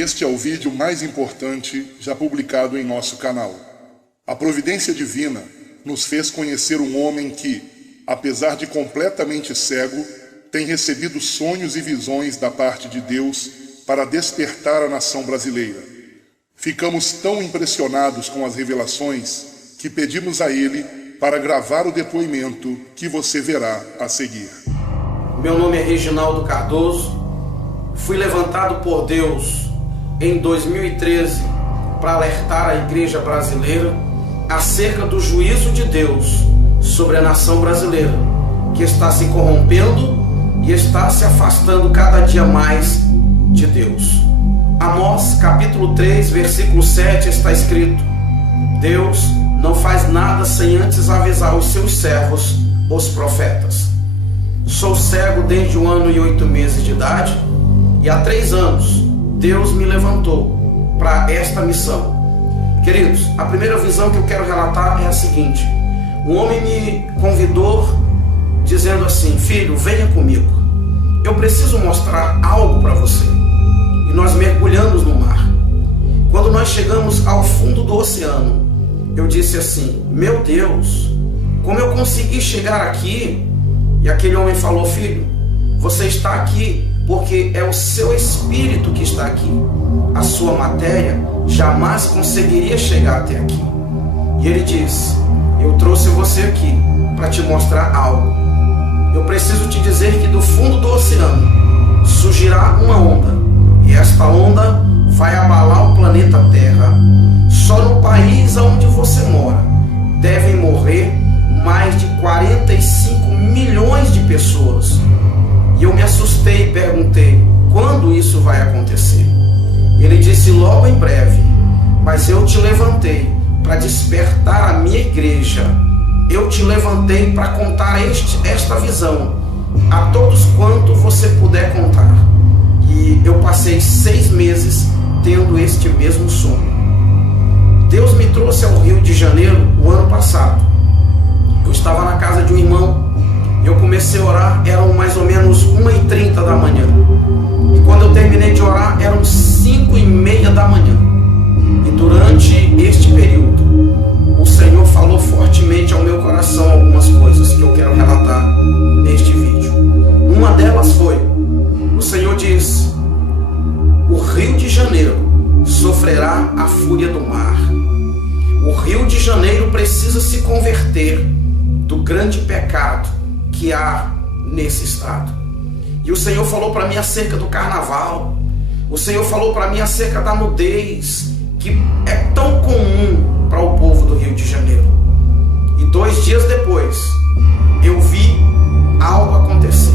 Este é o vídeo mais importante já publicado em nosso canal. A providência divina nos fez conhecer um homem que, apesar de completamente cego, tem recebido sonhos e visões da parte de Deus para despertar a nação brasileira. Ficamos tão impressionados com as revelações que pedimos a ele para gravar o depoimento que você verá a seguir. Meu nome é Reginaldo Cardoso. Fui levantado por Deus em 2013 para alertar a igreja brasileira acerca do juízo de Deus sobre a nação brasileira, que está se corrompendo e está se afastando cada dia mais de Deus. Amós capítulo 3, versículo 7 está escrito: Deus não faz nada sem antes avisar os seus servos, os profetas. Sou cego desde 1 ano e 8 meses de idade, e há 3 anos Deus me levantou para esta missão. Queridos, a primeira visão que eu quero relatar é a seguinte: um homem me convidou dizendo assim: filho, venha comigo, eu preciso mostrar algo para você. E nós mergulhamos no mar. Quando nós chegamos ao fundo do oceano, eu disse assim: meu Deus, como eu consegui chegar aqui? E aquele homem falou: filho, você está aqui porque é o seu espírito que está aqui. A sua matéria jamais conseguiria chegar até aqui. E ele disse: eu trouxe você aqui para te mostrar algo. Eu preciso te dizer que do fundo do oceano surgirá uma onda, e esta onda vai abalar o planeta Terra. Só no país onde você mora devem morrer mais de 45 milhões de pessoas. E eu me assustei e perguntei: quando isso vai acontecer? Ele disse: logo em breve. Mas eu te levantei para despertar a minha igreja. Eu te levantei para contar esta visão a todos quanto você puder contar. E eu passei 6 meses tendo este mesmo sonho. Deus me trouxe ao Rio de Janeiro o ano passado. Eu estava na casa de um irmão. Eu comecei a orar, eram mais ou menos 1h30 da manhã. E quando eu terminei de orar, eram 5h30 da manhã. E durante este período, o Senhor falou fortemente ao meu coração algumas coisas que eu quero relatar neste vídeo. Uma delas foi: o Senhor diz, o Rio de Janeiro sofrerá a fúria do mar. O Rio de Janeiro precisa se converter do grande pecado que há nesse estado. E o Senhor falou para mim acerca do carnaval. O Senhor falou para mim acerca da nudez, que é tão comum para o povo do Rio de Janeiro. E 2 dias depois, eu vi algo acontecer.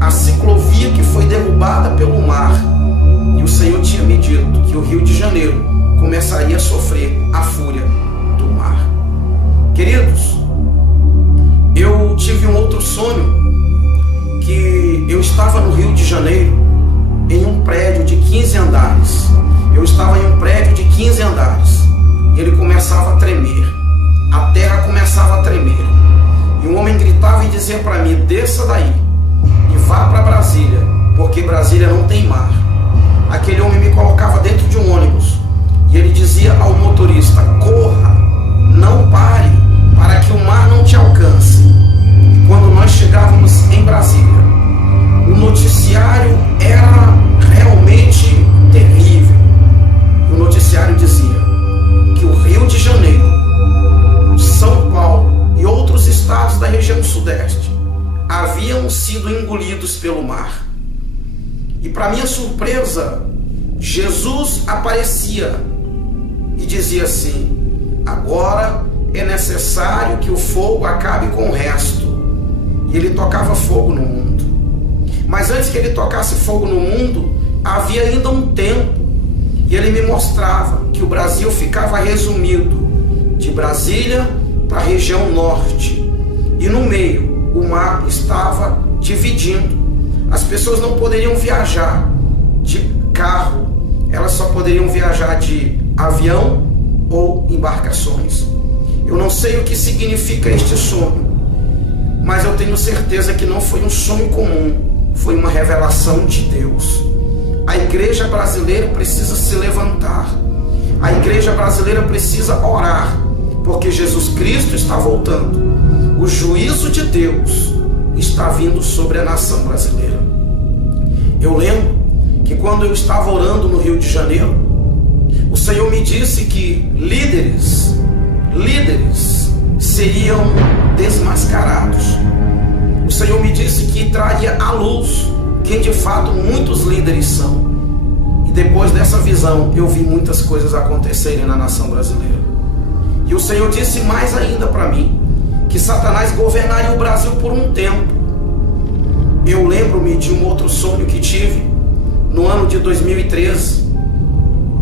A ciclovia que foi derrubada pelo mar. E o Senhor tinha me dito que o Rio de Janeiro começaria a sofrer a fúria do mar. Queridos, eu tive um outro sonho, que eu estava no Rio de Janeiro, em um prédio de 15 andares. Eu estava em um prédio de 15 andares, e ele começava a tremer. A terra começava a tremer. E um homem gritava e dizia para mim: desça daí e vá para Brasília, porque Brasília não tem mar. Aquele homem me colocava dentro de um ônibus, e ele dizia ao motorista: corra, não pare, para que o mar não te alcance. E quando nós chegávamos em Brasília, o noticiário era realmente terrível. O noticiário dizia que o Rio de Janeiro, São Paulo e outros estados da região sudeste haviam sido engolidos pelo mar. E para minha surpresa, Jesus aparecia e dizia assim: agora é necessário que o fogo acabe com o resto. E ele tocava fogo no mundo. Mas antes que ele tocasse fogo no mundo, havia ainda um tempo. E ele me mostrava que o Brasil ficava resumido de Brasília para a região norte. E no meio, o mar estava dividindo. As pessoas não poderiam viajar de carro, elas só poderiam viajar de avião ou embarcações. Eu não sei o que significa este sonho, mas eu tenho certeza que não foi um sonho comum, foi uma revelação de Deus. A igreja brasileira precisa se levantar. A igreja brasileira precisa orar, porque Jesus Cristo está voltando. O juízo de Deus está vindo sobre a nação brasileira. Eu lembro que quando eu estava orando no Rio de Janeiro, o Senhor me disse que líderes seriam desmascarados. O Senhor me disse que traria à luz quem de fato muitos líderes são. E depois dessa visão, eu vi muitas coisas acontecerem na nação brasileira. E o Senhor disse mais ainda para mim, que Satanás governaria o Brasil por um tempo. Eu lembro-me de um outro sonho que tive no ano de 2013.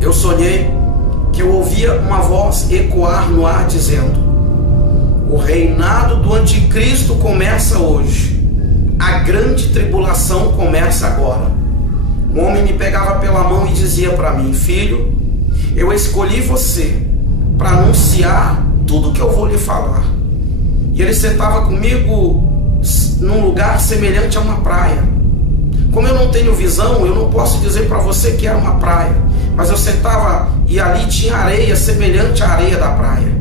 Eu sonhei que eu ouvia uma voz ecoar no ar dizendo: o reinado do anticristo começa hoje. A grande tribulação começa agora. Um homem me pegava pela mão e dizia para mim: filho, eu escolhi você para anunciar tudo que eu vou lhe falar. E ele sentava comigo num lugar semelhante a uma praia. Como eu não tenho visão, eu não posso dizer para você que era uma praia, mas eu sentava e ali tinha areia semelhante à areia da praia.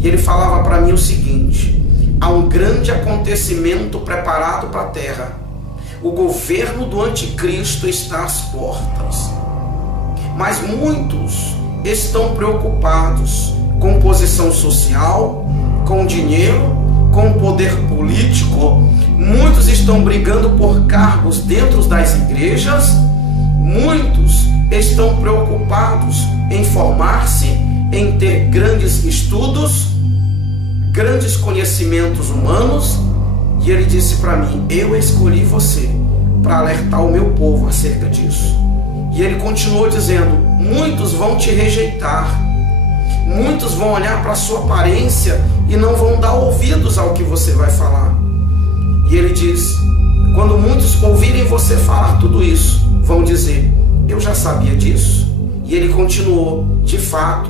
E ele falava para mim o seguinte: há um grande acontecimento preparado para a terra. O governo do anticristo está às portas. Mas muitos estão preocupados com posição social, com dinheiro, com poder político. Muitos estão brigando por cargos dentro das igrejas. Muitos estão preocupados em formar-se, em ter grandes estudos, grandes conhecimentos humanos. E ele disse para mim: eu escolhi você para alertar o meu povo acerca disso. E ele continuou dizendo: muitos vão te rejeitar, muitos vão olhar para a sua aparência e não vão dar ouvidos ao que você vai falar. E ele diz: quando muitos ouvirem você falar tudo isso, vão dizer: eu já sabia disso. E ele continuou: de fato,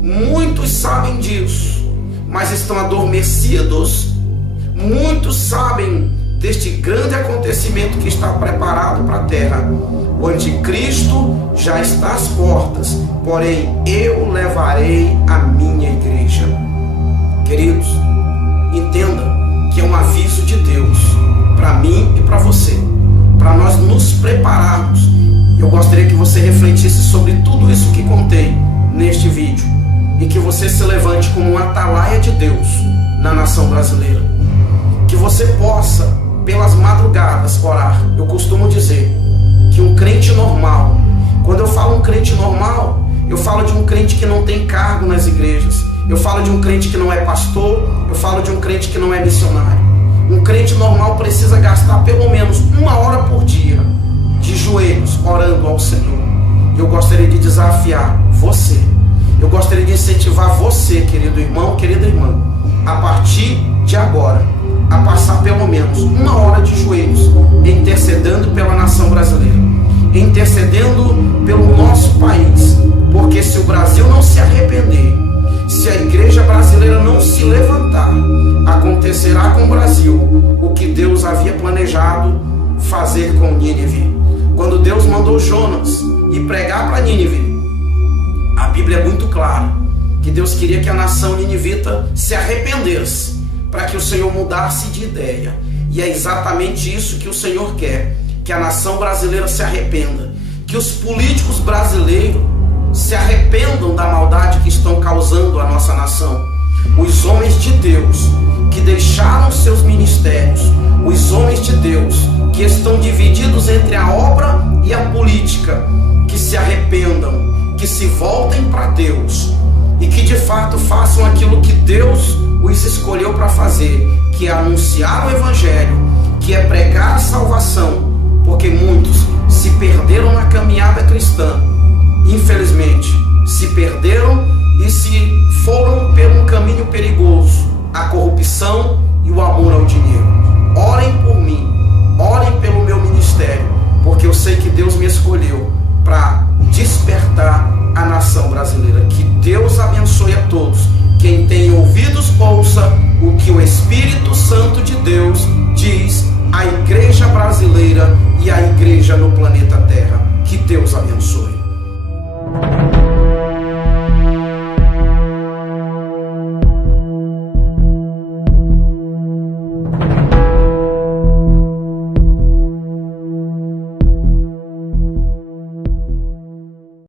muitos sabem disso, mas estão adormecidos. Muitos sabem deste grande acontecimento que está preparado para a terra. O anticristo já está às portas, porém eu levarei a minha igreja. Queridos, entenda que é um aviso de Deus para mim e para você, para nós nos prepararmos. Eu gostaria que você refletisse sobre tudo isso que contei neste vídeo e que você se levante como um atalaia de Deus na nação brasileira. Que você possa, pelas madrugadas, orar. Eu costumo dizer que um crente normal, quando eu falo um crente normal, eu falo de um crente que não tem cargo nas igrejas, eu falo de um crente que não é pastor, eu falo de um crente que não é missionário. Um crente normal precisa gastar pelo menos 1 hora por dia de joelhos orando ao Senhor. Eu gostaria de desafiar você, eu gostaria de incentivar você, querido irmão, querida irmã, a partir de agora, a passar pelo menos 1 hora de joelhos, intercedendo pela nação brasileira, intercedendo pelo nosso país, porque se o Brasil não se arrepender, se a igreja brasileira não se levantar, acontecerá com o Brasil o que Deus havia planejado fazer com Nínive. Quando Deus mandou Jonas ir pregar para Nínive, a Bíblia é muito clara que Deus queria que a nação ninivita se arrependesse, para que o Senhor mudasse de ideia. E é exatamente isso que o Senhor quer, que a nação brasileira se arrependa, que os políticos brasileiros se arrependam da maldade que estão causando à nossa nação. Os homens de Deus que deixaram seus ministérios, os homens de Deus que estão divididos entre a obra e a política, que se arrependam, que se voltem para Deus e que de fato façam aquilo que Deus os escolheu para fazer, que é anunciar o Evangelho, que é pregar a salvação, porque muitos se perderam na caminhada cristã, infelizmente se perderam e se foram por um caminho perigoso, a corrupção e o amor ao dinheiro. Orem por mim, orem pelo meu ministério, porque eu sei que Deus me escolheu para despertar a nação brasileira. Que Deus abençoe a todos. Quem tem ouvidos, ouça o que o Espírito Santo de Deus diz à igreja brasileira e à igreja no planeta Terra. Que Deus abençoe.